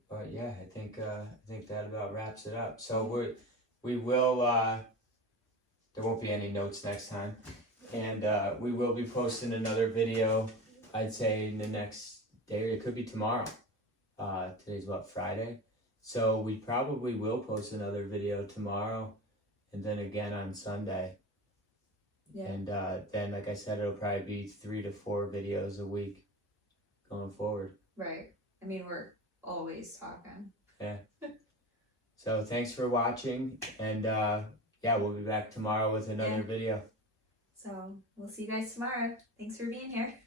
But yeah, I think that about wraps it up. So we will there won't be any notes next time, and we will be posting another video. I'd say in the next day, or it could be tomorrow. Today's Friday, so we probably will post another video tomorrow, and then again on Sunday. Yeah. And then, like I said, it'll probably be 3 to 4 videos a week going forward. Right. I mean, we're always talking. Yeah. So thanks for watching, and we'll be back tomorrow with another video. So we'll see you guys tomorrow. Thanks for being here.